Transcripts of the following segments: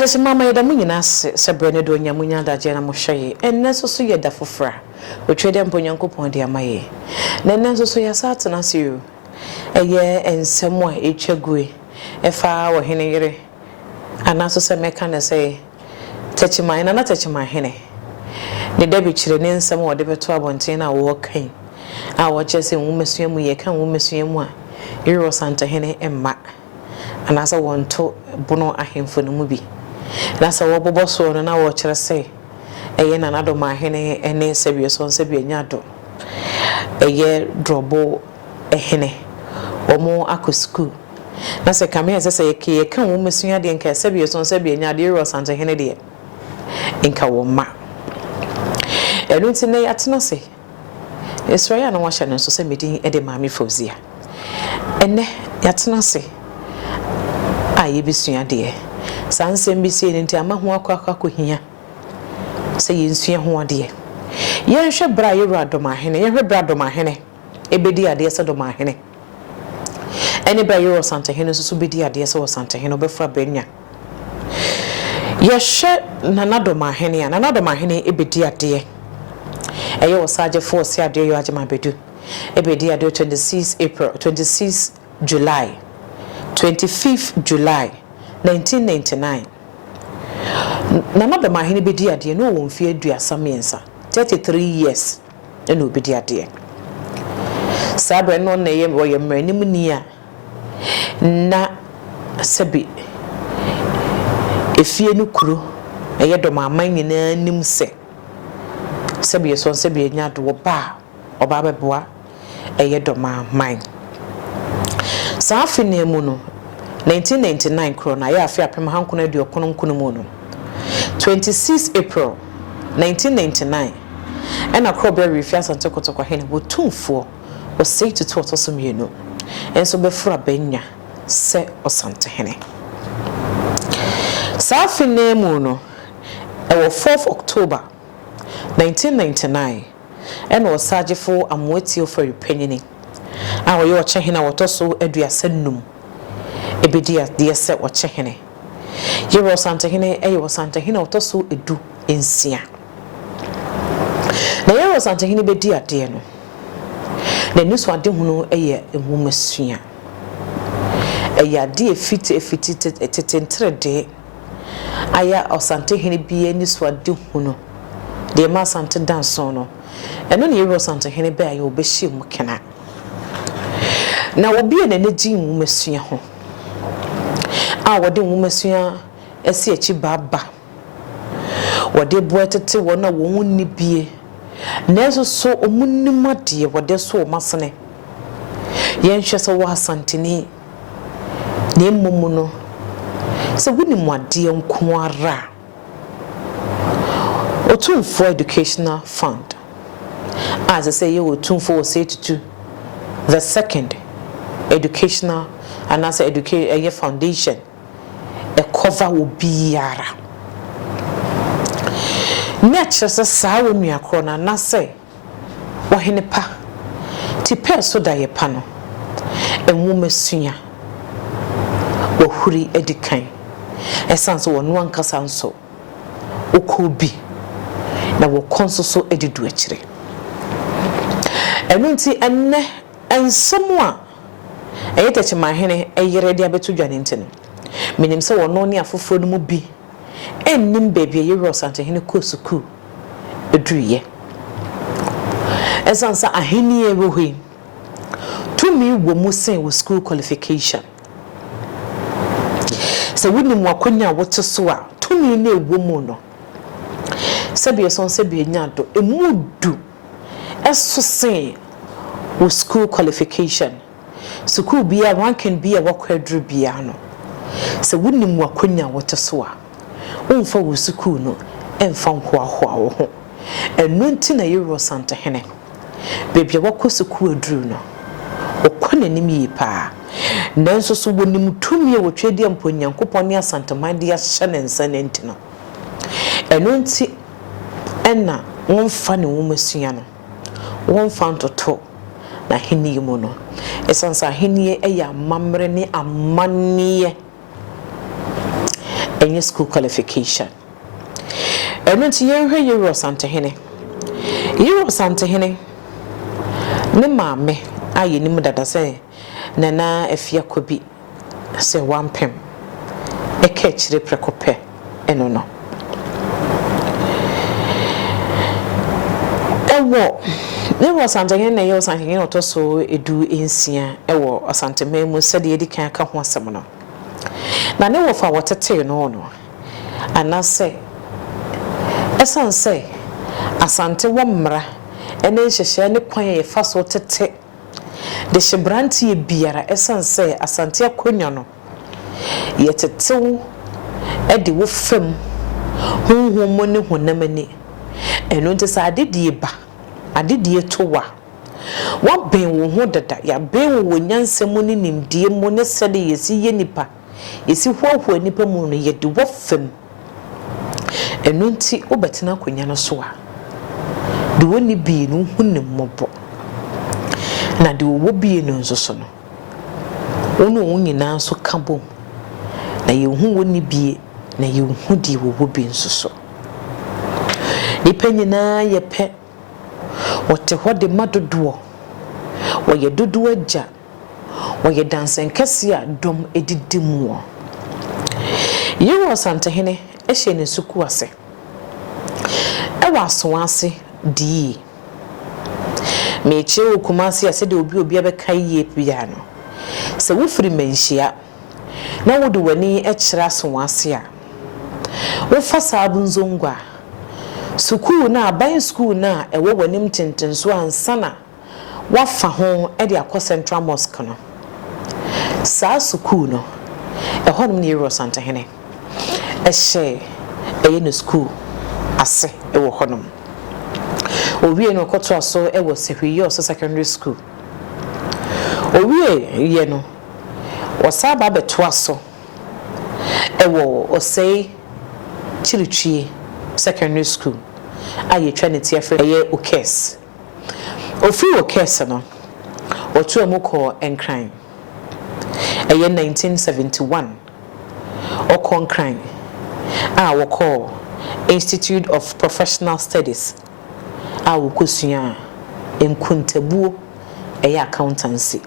Adese mama yeda mu nyina se brene do nyamunya da je na mo hwe enne so so yeda fofra o twede mponyankopon de amaye na enne so so yasa atena se yo eye ensemo a etwague efa wo hene yere anaso se meka na se techiman na techiman hene ne dabi kire ne nsemo wo de beto abonten na wo kan a wo che se nwumesua mu ye kan nwumesua mu a yero santa hene emma anasa wonto bono ahemfo no mu bi na sa wo bobo so no na wo kire se eye na Dormaahene ene sebie so sebie nyado eye drobo ehene omo akosku na se kame ese ye kan wo mesua de nka sebie so sebie nyado yero santa hene de nka wo ma enunti ne atena se Israel na wa hye no so se medin ede maami Fozia ene yatena se aye bisua de sansem bi se nti ama ho akwa hia se yensua ho ade ye hwe bra yero Dormaahene ye hwe bra Dormaahene ebedi ade se Dormaahene ene bra yero santa hene so bedi ade se wo santa hene obefra benya ye hwe nana Dormaahene ebedi ade eye wo saje force ade yo agema bedu ebedi ade 26 July 25th July 1999 Nana Dormaahene bedi ade no wo mfie aduasa mensa 33 years eno bedi ade sabre no na ye wo ye mranim ni a na sebi efie no kuro eye Dormaahene nyina nim se sebi so sebi nya do ba oba beboa eye Dormaahene sa afine mu no 1999 krona ya afia pem hankuna di okono mu no 26 April 1999 ena krobe refia sante kotokwa hene Otumfour Osei Tutu otosomienu enso befura benya se osante hene sa afine mu no ewo 4th October 1999 ena osagefo amwetio for repanyini awo yo chehina wotoso aduasannum ebedia de se wo chehene yero santa hene eyo santa hene wotoso edu ensia na yero santa hene bedi ade no na niso ade hunu eye enwumasua eye ade efiti tetentrede aya osanta hene bie niso ade hunu de ma santa danso no eno ne yero santa hene ba ya obehye mu kena na obi na neji nwumasua ho a wode nwumasua esi echi baba wode boetete wona wonni bie nezo so omunimade wode so masene yenhwe so wa santini ne mumu no se wunimade nko ara Otumfour Educational Fund as I say you Otumfour Osei Tutu the second educational and as a foundation a cover will be yara nature sa wo nua krona na say wo hene pa ti pe so da ye pa no enwumasua wo huri edikan esanso wo no ankasa nso okobi na wo konso so edidu akire enunti enne ensemo a eyete Mahene eyere de abetu dwane ntene minim se wono ne afoforo no mu bi ennim baby yero santa hene kosuku eduye esansa aheni ewohi tumi wo mu sen wo school qualification se wonim wakonya wote so a tumi na ewo mu no sebi son sebi nyado emudu eso sen wo school qualification school bia one can be a wakwadru bia no se wonim wakonya wote so a wonfa wo school no emfa nhoahoa wo ho enu nti na yero santa hene bebia wako school adru no okona nim yi pa nanso so wonim tumi wo twedi amponyankopon ne asantaman de ahye ne nsa ne nti no enu nti ena wonfa ne womasua no wonfa ntoto na heni mu no esansa heni eya mamre ne amanie any school qualification. And when you hear you was Antehene, you was Antehene. Ne mame aye ni mu dada say nana afia kobi say wampem e ka kire prekope eno no ewo ne was Antehene na ye was Antehene otoso edu ensia ewo asanteme mu se de edikan aka ho asem no na ne wo fa wotete no no ana say esan say asante wo mmra ene hyehye ne kwan ye fa so tete de hyebranti e biara esan say asante akonya no ye tetew e de wo fam honhom ne honamani eno nte sa adedie ba adedie towa wo ben wo ho dada ya ben wo nyansem ne nimdie mo ne sede yesi ye nipa yesi hwohwo nipa mu no ye de wo fam eno nti obetena akonya no so a de woni bi no hunim mobo na de wo bi no nso so no ono nyina so kabom na ye hu woni bi na ye hu di wo bi nso so ni panyina ye pe wote hode madodo wo ye dodo agya wo ye dansen kase a dom edidimu ye wo Santehene ehye ne suku ase e wa so ase di meche okumasi ase de obi abeka yie pia no se wo firi menhia na wo de wani e kira so ase a wo fa sabu nzongwa suku na aban school na e wo wanim tentenso ansana wa fa ho e de akọ Central Mosque no sa suku no e honum ne Yero Santehene e hye e no school ase e wo honum owie no koto aso e wo Sehwiyo secondary school owie ye no wasaba beto aso e wo Osei Chirichi secondary school aye Trinity afa ye okes ofi okes no otu amukọ enkran eye 1971 okonkran a wo call Institute of Professional Studies a wo kosua enkuntabuo eye accountancy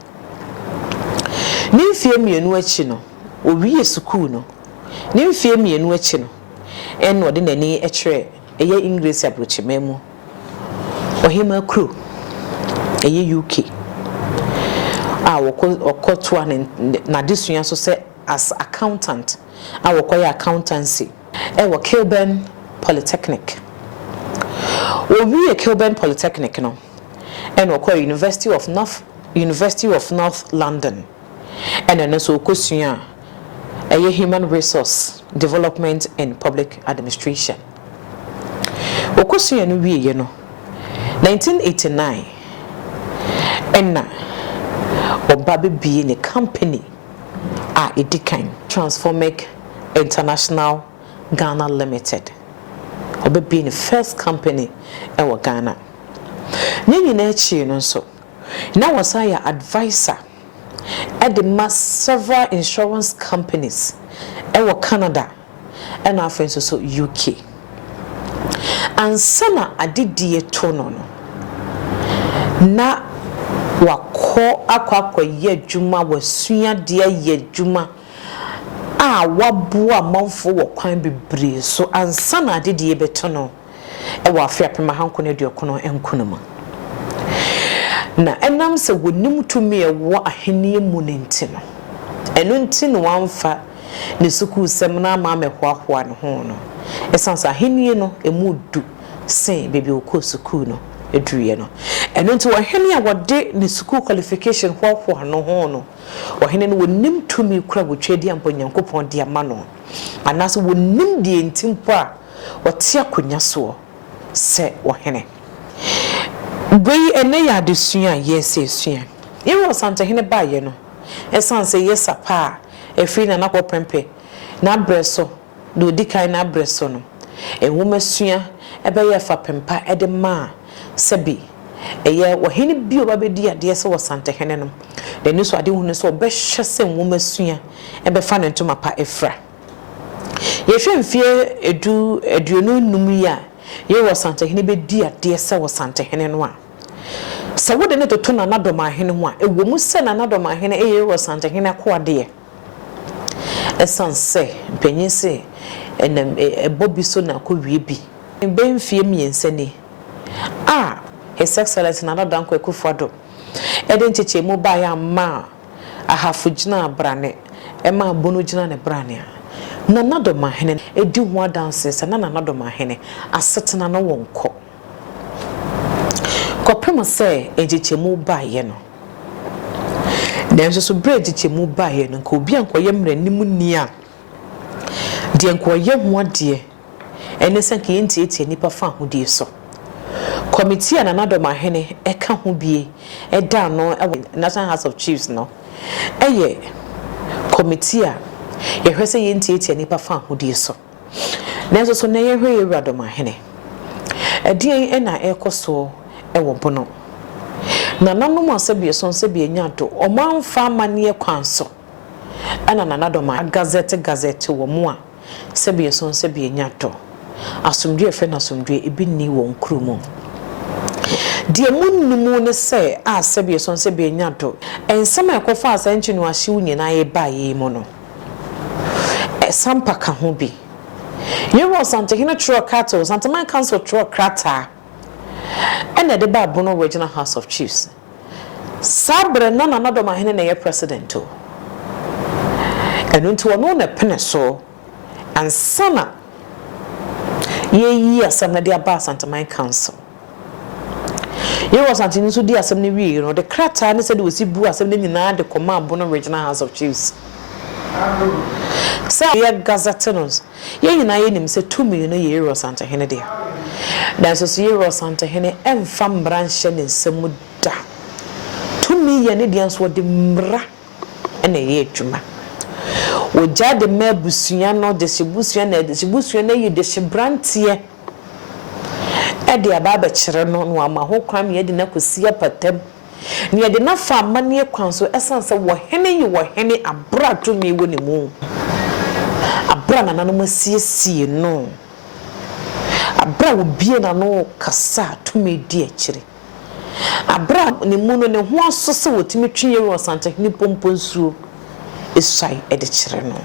ni mfie mienu achi no owie school no ni mfie mienu achi no en wode nani ekere eye English abrochimemu ohima kru eye UK a wokotoa na disua so se as accountant a wokoya accountancy e wo Kilburn Polytechnic owie Kilburn Polytechnic no en wokoya University of North London and then so okosua eye Human Resource Development and Public Administration okosua no wie no 1989 enna obabe bi ne company a edikan Transformic International Ghana Limited obabe ne first company e wo Ghana nyenyi na echi no so na wasaya advisor at the several insurance companies e wo Canada and our friends also UK and sana adidie tono no na wakọ akwa ye adwuma wasua de ye adwuma a waboa manfo wo kwan bebre so ansana adidie betono e wa afia pema hanko na aduokono enkunuma na enam se wonim tumi e wo ahenie mu nenti no eno nti no wamfa ne suku sem na ma mehwahoa no ho no esansa ahenie no emudu sen bebi okọ suku no eduye no eno nti wahene a wode ne suku qualification hwahoa no ho no wahene no wonim tumi kura wotwedi amponyankopon de ama no anaso wonim de ntimpo a wote akonya so se wahene Gwe ene ya desua yesi sua. Yero Santehene ba ye no. Esan se yesa pa efri na nakọ pempe. Na breso do dikai na breso no. Ehuma sua ebe ye fa pempa ede ma sebi. Eye wahene bi obabedi ade se wo Santehene no. De niso ade hu ne so obehwe se nwoma sua ebe fa ne ntoma pa efra. Ye hwe mfie eduonu num yi a ye wo Santehene be di ade se wo Santehene no a se wo de ne toto na Dormaahene ho a ewo mu se na Dormaahene ye wo Santehene ko ade esanse panyin se enem ebobi so na ko wie bi be mfie miense ni His Excellency na Danko Ekufuado edencheche mu ba ya ma ahafu gina brane ema bonu gina ne brane na Dormaahene edi ho dance se na Dormaahene asetena no wonko kopem se ejeche mu ba ye no denso so bread che mu ba ye no ko obi ankoye mranimu ni a de ankoye ho ade ene se ke yenti nipa fa hodie so committee na Dormaahene eka ho bie eda no National House of Chiefs no eye committee a ye hwese yenti nipa fa hodie so nenso so na ye hwe ye Dormaahene edien ena ekoso ewo bono na nanom asebie so nsebie nyato omanfa amane kwanso ana Dormaahene gazette wo mu a sebie so nsebie nyato asomdwe fe na asomdwe ebi ni wo nkrumo die munnumu ne se sebie so nsebie nyato ensem ekofa asanchi no ahye nyina ye ba ye mu no sampa ka ho bi ye wo Santehene tro cattle Santaman Council tro krata ene de ba bono Regional House of Chiefs sabre na Dormaahene na ye president o enu nti wono na pene so ansana ye yi asem na de aba Santaman Council ye was Santehene so di asem ne wi no de krata ne se de osi bu asem ne nyina de koma bono Regional House of Chiefs sa ye gazettenos ye nyina ye nim se 2 million ye was Santehene de dan so ye was Santehene emfa mbranche ne nsemu da 2 million ne de so de mra ene ye adwuma oja de mabusua no de sibusua na ye de shibrantie e de ababa kire no ama ho kwam ye de na kosia patam ne ye de na fa amane kwanso esanse wo hene abra to mi wo ne mu abra na nanu masiesie no abra wo bie na no kasa to me di akire abra ne mu no ne ho asose wotimi twe ye wo Santehene pomponsuo esai ede kire no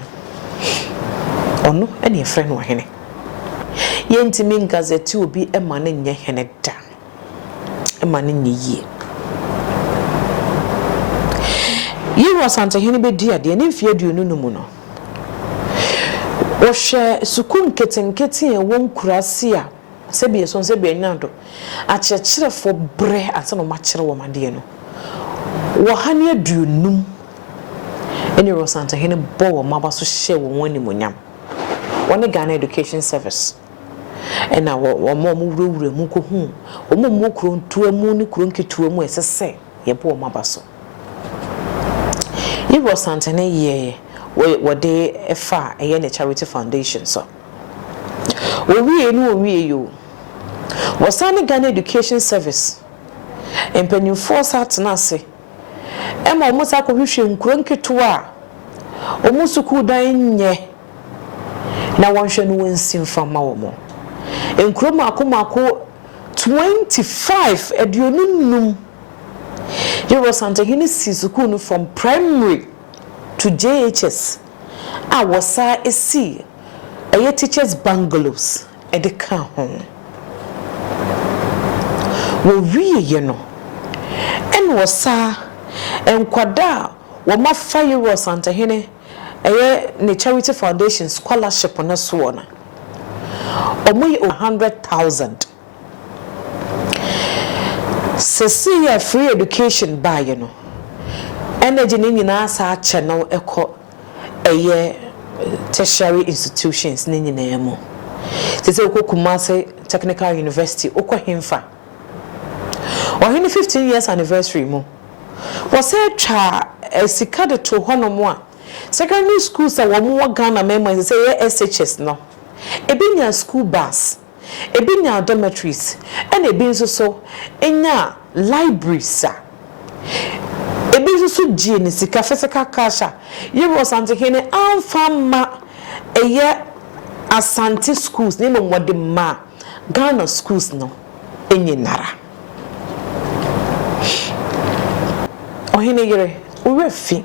ono ene efre no hene yentimi gazette obi ema ne nye hene da ema ne nye yi wo Santehene be di ade ne mfie aduonu no mu no wo hwe sukun ketenkete e won kurase a sebie so sebie nyando a chekirefo bre ateno ma kire wo made no wo hane aduonum ene wo Santehene bo wo maba so hye wo woni monyam woni Ghana Education Service ena wo mo wurawura mu ko hu wo mo kuro ntuamu ni kuro nketuamu esese ye bo wo maba so ye wo Santehene ye wo de efa eye ne charity foundation so wo wie yo wo sane Ghana Education Service empanyu force atna ase ema omo sa ko hwehwe nkuro nketua omo suku dan nye na wonhwe no wonsim fama wo mo nkuro mako 25 aduonum ye wo Santehene si suku no from primary to JHS a wasa esi eye teachers bungalows edeka ho wo wiye no en wasa enkwada wo mafa ye wo Santehene eye ne charity foundation scholarship na so na omoyi 100,000 sesi ya free education ba ye no energy ni nyina sa channel eko eye tertiary institutions ni nyina mu sese Kumasi Technical University himfa ohini 15 years anniversary mu was a twa esika de to honomo a secondary schools a wo mo Ghana members say SHS no ebinya school bus ebinya dormitories and ebi nso so enya libraries ebi nso so gene sika physical cash ye wo Santehene amfama eye Asante schools name what the ma Ghana schools no enye nara ohene yere urefi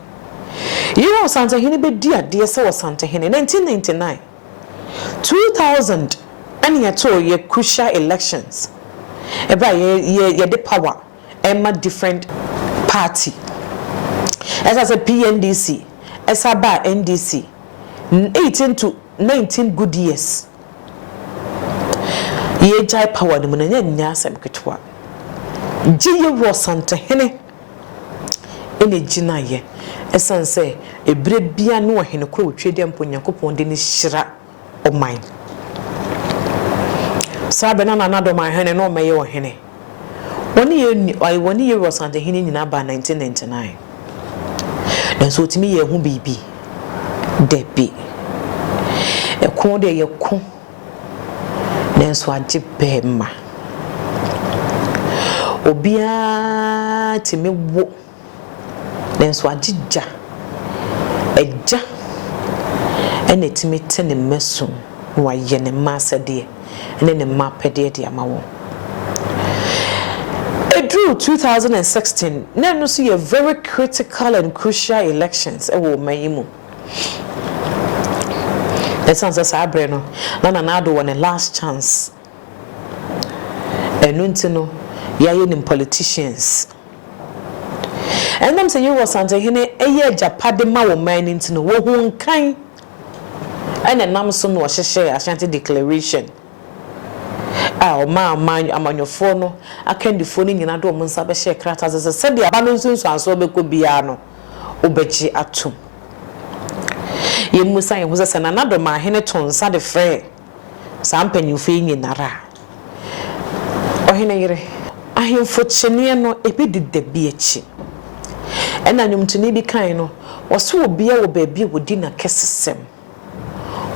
you Asante hene be dia de se Asante hene 1999 2000 and ye to ye crucial elections eba ye the power emma different party as I said PNDC as aba NDC 18 to 19 good years ye jai power de munanya nyasem ketwa giye wo Asante hene ene gina ye esanse ebre bia no ohene ko otwede mponyankopon de ni hyira oman sabe na Dormaahene no meye ohene woni ye wo Asante hene nyina ba 1999 na so timi ye hu bibi debi ekon de ye ko nenso age bema obia timi wo nenso agija eja ene timi tene mesum wa ye ne masade ene ne mapede de amawo Drew 2016 no see a very critical and crucial elections e wo mayimu the sense as abreno na do one last chance enunti no yaye nim politicians and them say you was Asante hene eye japade ma wo man nti no wo hu nkan ene nam so no hyehye Ashanti declaration o ma amanyofo no akandifo ni nyina do mo nsa be hye krata ze se de aba no nsunsu anso be ko bia no obeji atum ye musa ye huza sana na Dormaahene tonsa de frɛ sampanyufo nyinara ohene yire ahemfo kyene no ebi de bi achi ena nyumtuni bi kan no wɔso obia wo baabi wodi na kesesem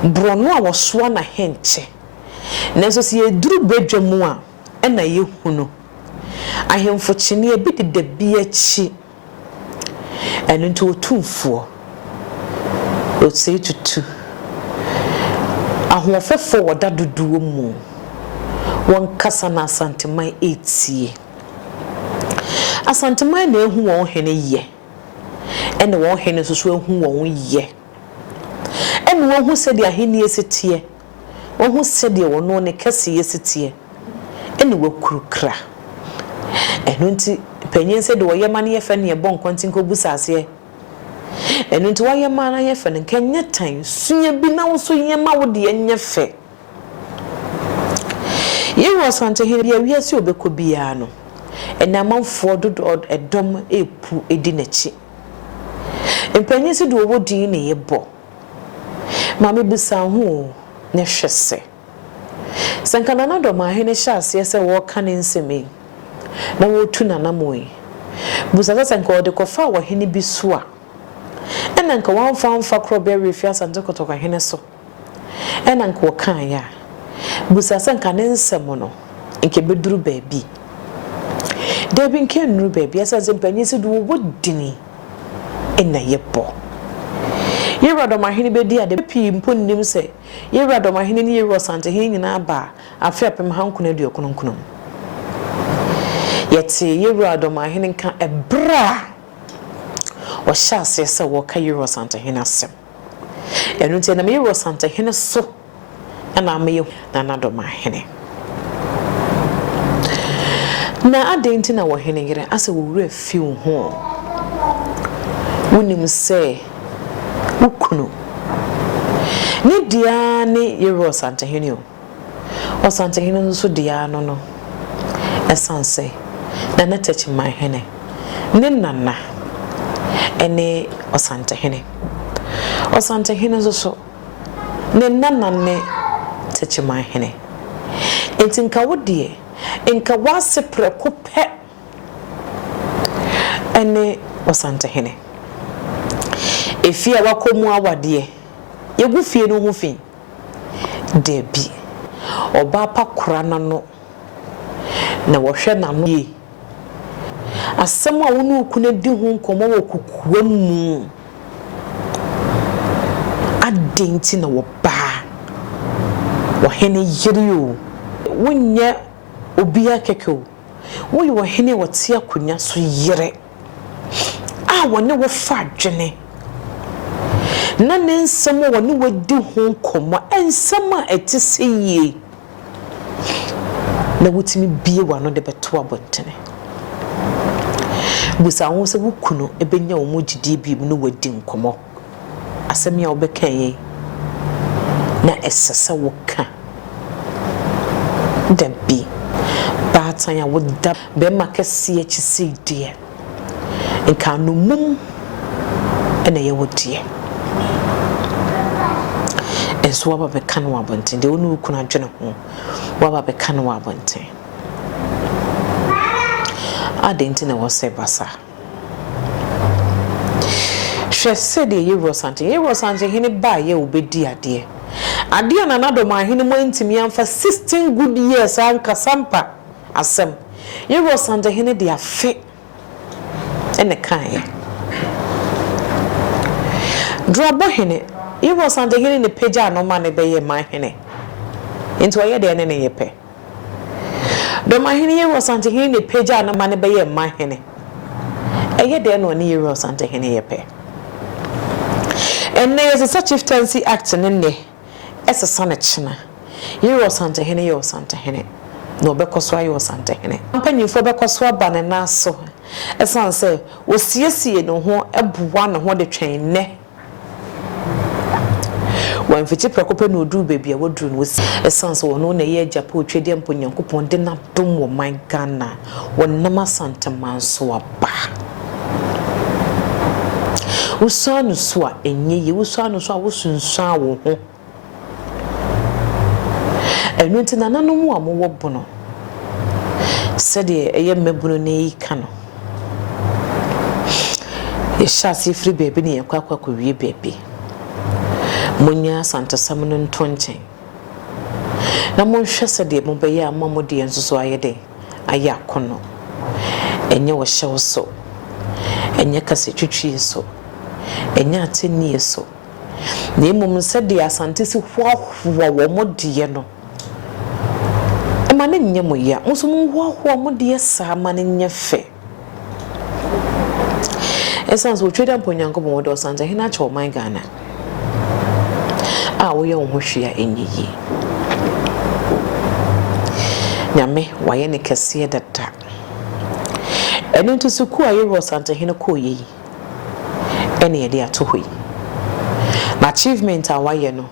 brono a wɔsoa na henche nenso si eduru bedwamu a ena ye hunu ahemfo kyene ebi de bi achi eno nto Otumfour Osei Tutu ahofefo woda duduo mu won kasa na Asanteman etie Asanteman na ehu won hene ye ene won hene so ehu won ye ene won hu se de ahene esetie won hu se de won ne kase esetie ene wakurukra eno nti panyin se de wo ye mane ye fa ne bon kwantin ko busase eno nti waye mana ye fa ne kenya tan sunya bi na wo so ye ma wo de enye fe ye wo Asante hene bia wiase obekọ bia no enamanfo dodo edom epu edi nachi empanyi se do wo din ne ye bo mame bisa ho ne hwese sankana na Dormaahene hyase se wo ka ne nseme na wo tu na namoi busa sanka wo de kofa wo hene bi so a ena nka wanfa krobe refi Asante kotoka hene so ena nka wo kan ya busa sanka ne nsemo no nke beduru baabi debi nke nuru baabi asa zempanyi se do wo dini ena yebo Yera Dormaahene be dia de pi mponnim se Yera Dormaahene ni Yera Asante hene nyina ba afia pem hankuna de okononkunu yeti Yera Dormaahene kan ebra o hyase se wo ka Yera Asante hene asem enu nti na me Yera Asante hene so na me na Dormaahene na adenti na wo hene yere ase wo wura fi wo ho wonim se ukunu ni dia ni Yera Asante hene o Asante hene so dia no esanse na netechi my hene ni nana ene Asante hene so ne nana ne techi my hene entinka wodie enka wase preko pe ene Asante hene efia wakomu awade yegu fie no hu fi debi oba pa kora na no na wohwe na no ye asem a wonu kuna di hu nkomo wo kukuwa mu adenti na wo ba Ohene yiri o wonye obia keke o wo ye ohene wote akonya so yire a wone wo fa adwene na ne nsem wone wadi ho komo ensem a etise yie na wutimi bie wano de beto abontene busa ho se wukuno ebenya wo mogidi bi mu no wadi nkomo asem ya obeka ye na esese woka dabi baatan ya woda be makasi ekisi die nka no mum ena ye wodie enso waba be kan wa bonten de onu kuna dwene ho waba be kan wa bonten adenti na wose basa hwese de yero sante hene ba ye obedi ade na na Dormaahene mo ntimi amfa 16 good years anka sampa asem yero sante hene de afe ene kan Dormaahene yero sante hene ne peja no ma ne beye man hene into ye de ne ne yepe Dormaahene yero sante hene ne peja no ma ne beye man hene eye de no ne yero sante hene yepe and there is a chieftaincy act in ne esa sanachina yero sante hene yo sante hene no bekoswa yo sante hene mpanyifo bekoswa ba ne naso esan se wo siesie no ho eboa ne ho de twen ne wan fiti prekope no du bebia wodru no esan se wono na ye japo twede mponyankopon de na dom wo man Ghana wonnama sante manso aba usanu so enye ye usanu so awosunsan wo ho enu ntina nanamu amowo bono sede eye mebuno ne yika no ye shasi free baby ne yakwa wie baby munya santa samno ntonche na monhwe sede mo beye amamo de enso so ayede aya kono enye wo hyew so enye kase twitwie so enye atenie so na emum sede asante si hwahwa wo modie no mane nyemo ya nso mu hwahwa modie sa mane nyefe esanso otweda mponyankopon wo do sante hina cha o man Ghana a wo ye wo hwehwea enyiyi nyame waye ne kase dada eno nto suku aye ro sante hina ko yi ene ye de atohoi na achievement awaye no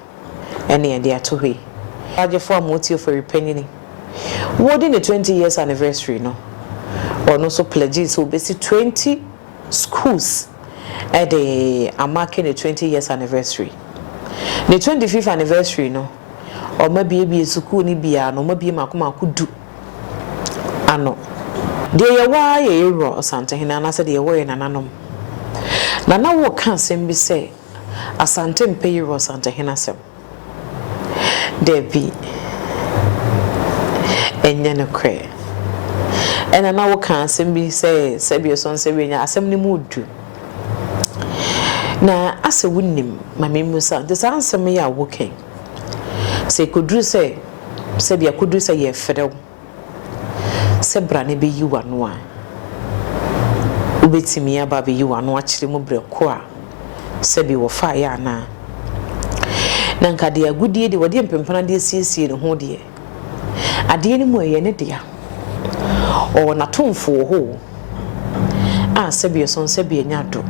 ene ye de atohoi aje for motio for repenning wodi ne 20 years anniversary no ono so pledges so basi 20 schools at the marking the 20 years anniversary the 25th anniversary no or maybe be school ni bia no maybe makoma kudu ano de ye wa ye ro sante hina na se de ye wo ye nananom na wo kan sem bi se asante mpe ye ro sante hina sem Debbie enya no kre ena na wo kan asem bi say bi so nse bi nya asem ni mudu na ase wunnim mame musa de san asem ya wo ken se kodru se bi akodru se ye frew se bra ne be yiwa no a ubetimi aba be yiwa no a kire mu breko a se bi wo fa ya na nka de agudie de wode mpempana de siesie ne ho de ade ni mu ye ne dia o na Otumfour ho a sebie son sebie nyado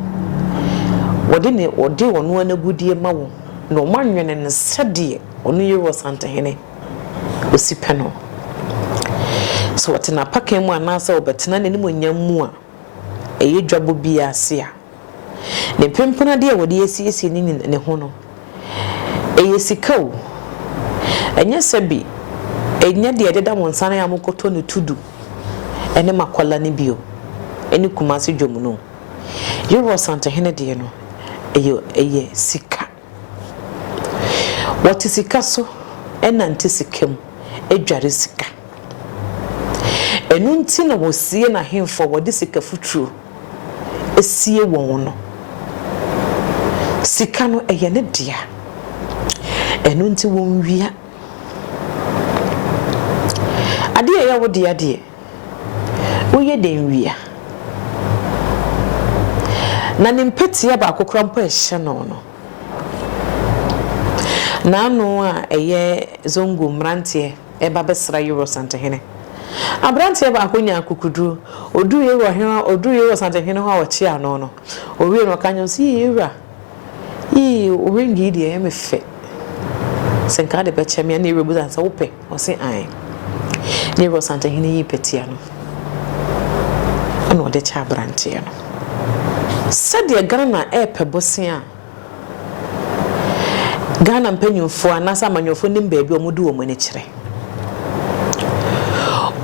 wode wono anagudie ma wo no manwene ne sede onu yero sante hene osipeno so watena pakan mu anasa obetena ne mu nyammu a eye dwabo bi ase a ne pempena de wode yesiesie ne ho no eye sikao enye sebi enya de deda wonsana ya mokoto ne tudu ene makwala ne bio ene kumase dwomu no yero sante hene de no eye sika wati sika so ena nti sikam edware sika enu nti na wosie na hemfo wode sika futuro esie won no sika no eye ne dia enu nti won wia wo dia de wo ye den wia na nimpetia ba akokora mpo ehye no na no a eye zongo mrante eba besra euro santehene abrante ba akonya akukudu oduye wo hena oduye wo santehene ho a wachi ano no owie no kanyo si eura yi owengi de e mefe senka de beche me na erebu zansa wope o se an ni euro santehene yi petia no ano de cha abrante no sadia Ghana pebosia Ghana mpanyumfo anasa amanyofo nim baabi omudu wo mani kire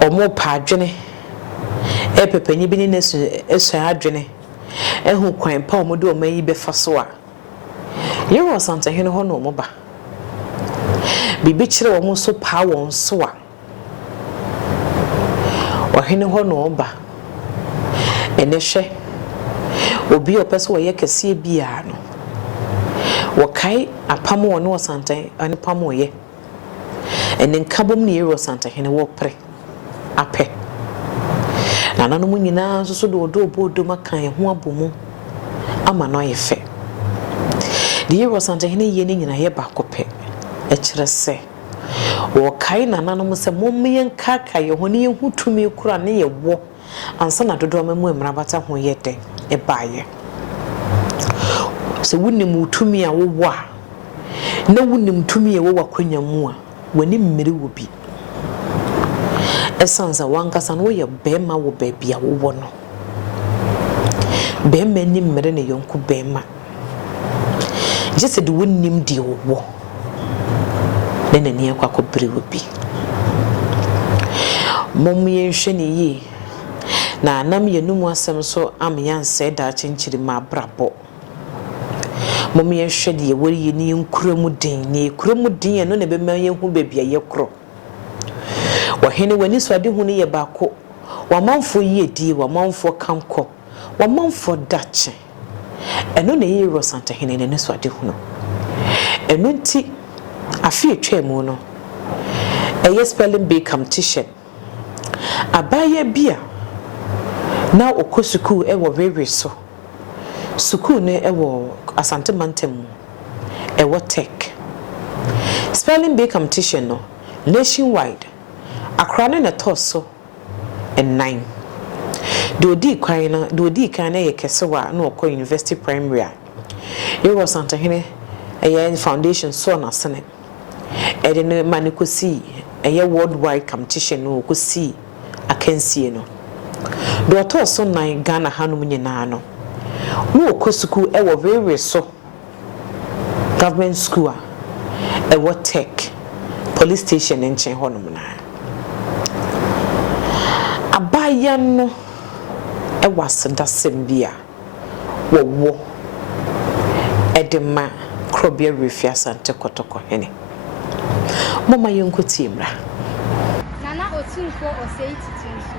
omo pa adwene pepanyi bi ni nesu esu adwene ehu kwan pa omudu wo mayi befa so a yewo santahene ho no omoba bibi kire wo mo so pa won so a ohene ho no oba enehwe obi opese wo ye kese bia no wakai apamo wo no santan ani pamo ye enen kabom ne yero santahene wo pre ape na nanu mu nyina so do obodo makan ho abomu ama no ye fe de yero santahene ye ne nyina ye ba kope e kire se wo kai na nanu mu se momye nkaka ye ho ne ye hutumi kura ne ye wo ansa na dodo mamu emra bata ho ye den e baaye se wunim utumi a wo wa na wunim tumi a wo wakwanya mu a wani mmere wo bi esanza wankasa no ye bema wo baabi a wo no bema ni mmere ne yonku bema jese de wunim di wo na nani akwa bere wo bi mom ye hwe ne yi na anam ye numu asem so am yanse da chinchiri ma brabo mom ye hwe de wori ye ni nkuramu din ne nkuramu din no ne be ma ye hu bebia ye kro wa hene wani so ade hu ne ye baako wa manfo ye die wa manfo kanko wa manfo dache eno ne ye rosanta hene ne so ade hu no eno nti afi etwemu no eye spelling bee competition abaya bia na okosuku ewo very so suku ne ewo asante mantem ewo tech spelling bee competition no nationwide akrane na toso and 9 dodi kan na ye kesewa na okọ university primary a yewo santa hene eye foundation so na sene ede ne manikosi eye worldwide competition no okosi akansie no do toso 9 Ghana hanum nyina no no okosuku ewo very so government school ewo tech police station nchen honum na abaya no ewa sedasem bia wo edema krobia refia sante kotoko hene mama yenkoti mra nana Otumfour Osei titinso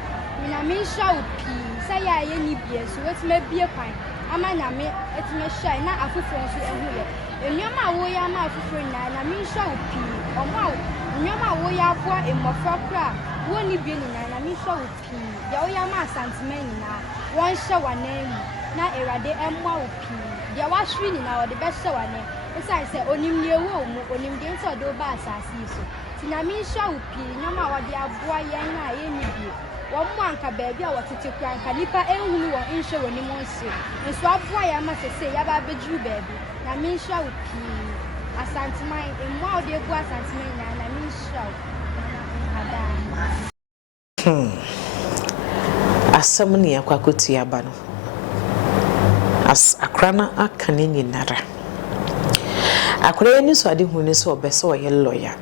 na me sha opi say ya ye ni bie so wetima bie kwan ama na me etima sha na afofo nso ehu ye enyoma wo ya ma afofo na me sha opi omo enyoma wo ya aboa emofra kra wo ni bie ni na me sha opi ya wo ya ma sentiment na won sha wanan na erade emwa opi ya wa hwi ni na wo de be sha wanan esa se onimnie wo mu onimde nso do ba asasi so tina me sha opi nyoma wo de aboa ye na ye ni bie wo anka baabi a wotete kranka nipa enhunu wo nhwe woni monse nso aboa ya ma sese ya ba bedru baabi na me hwa opi asanteman emu a ode gu asanteman na me hwa asam ne akwakotu aba no as akrana akane nyinara akora ni so ade hu ni so obese o ye lawyer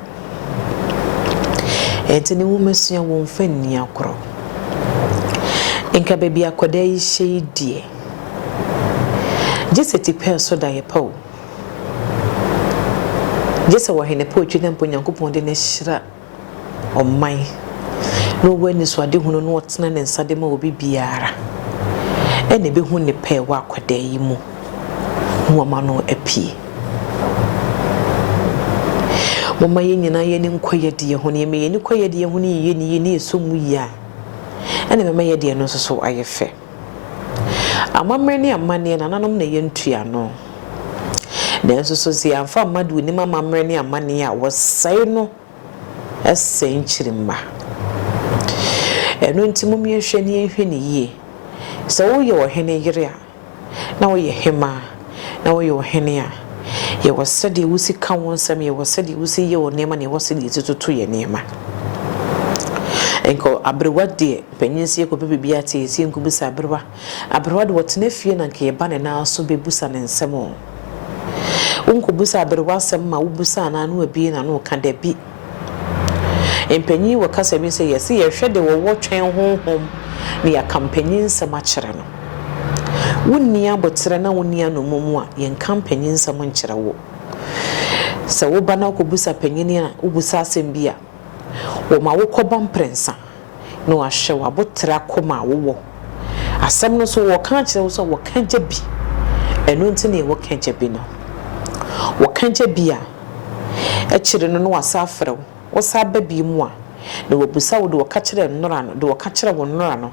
entini wo mesua wo mfa ni akoro inka baby akoda yi shedie jeseti peso da ye paw jesa wo hene po twina mpo nyankopon de na hira omman no wani so ade hunu no otena ne nsade ma obi biara ene be hu ne pe wa akoda yi mu no ma no apie Mama ye nyina ye ni nkoye de ho ne me ye ni koye de ho ne ye ni so mu ya ene mama ye de no so ayefe amamre ne amane na nanom na ye ntua no na nso so si amfa amadu ni mama amre ne amane a wosai no esen chirimma eno ntimum ye hwe ne hwe ne ye so wo ye wo hene yire a na wo ye hema na wo ye wo hene a ye wasade wusi kan wonsam ye wasade wusi ye wo nema ne wasade tutu ye nema enko abrewa de penyinsi ye ko bibia te esi enko busa abrewa de wotena fie na nke ye ba ne na so bebusa ne nsemo unko busa abrewa sem ma wubusa na no abi na no ka da bi empanyi wo kasa bi se yesi ye hwede wo twen honhom ne ya kampanyin nsem a kire no wunni abotre na wunni anomumu a yen kampanyin nsem nkire wo se wo ba na ko busa panyini na wubusa asem bi a wo ma wo kobam prensa no ahwe wo abotra koma wo asem no so wo kan kire wo so wo kan bi eno nti ne wo kan bi no wo kan bi a kire no wasafrew wo saba bi mu a na wo busa wo do wo ka kire nnora no do wo ka kire wo nnora no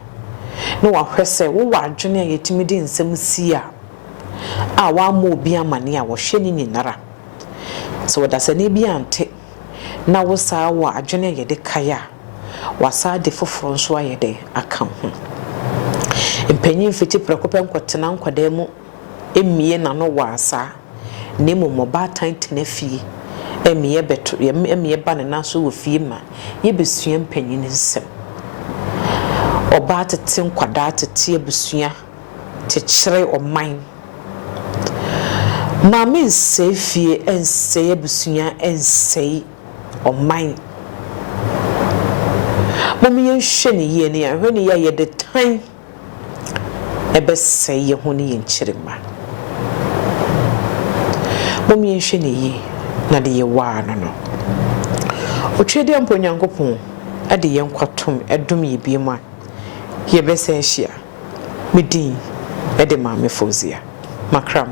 no wa hwese wo wa adwene a yetimi de nsem si a wa ma obi amane a wo hwe ni nyinara so da sane bi ante na wo saa wa adwene ye de kaya wa saa de foforo nso aye de aka ho empanyin fiti prekopen kwotena nkwada mu emie na no wa saa nemu mobatan tenafie emie beto emie ba ne na so wo fie ma ye besua empanyin nsem oba tete nkwada tete abusua te kyere oman mama nse fie ense abusua ense oman mama ye hwe ne ye ne ahwe ne ye de tan ebe se ye ho ne ye nkyerema mama ye hwe ne ye na de ye wa no otwede amponyankopon ade ye nkwatom edom ye bi ma ye bese ahia medin ede ma me fozia makram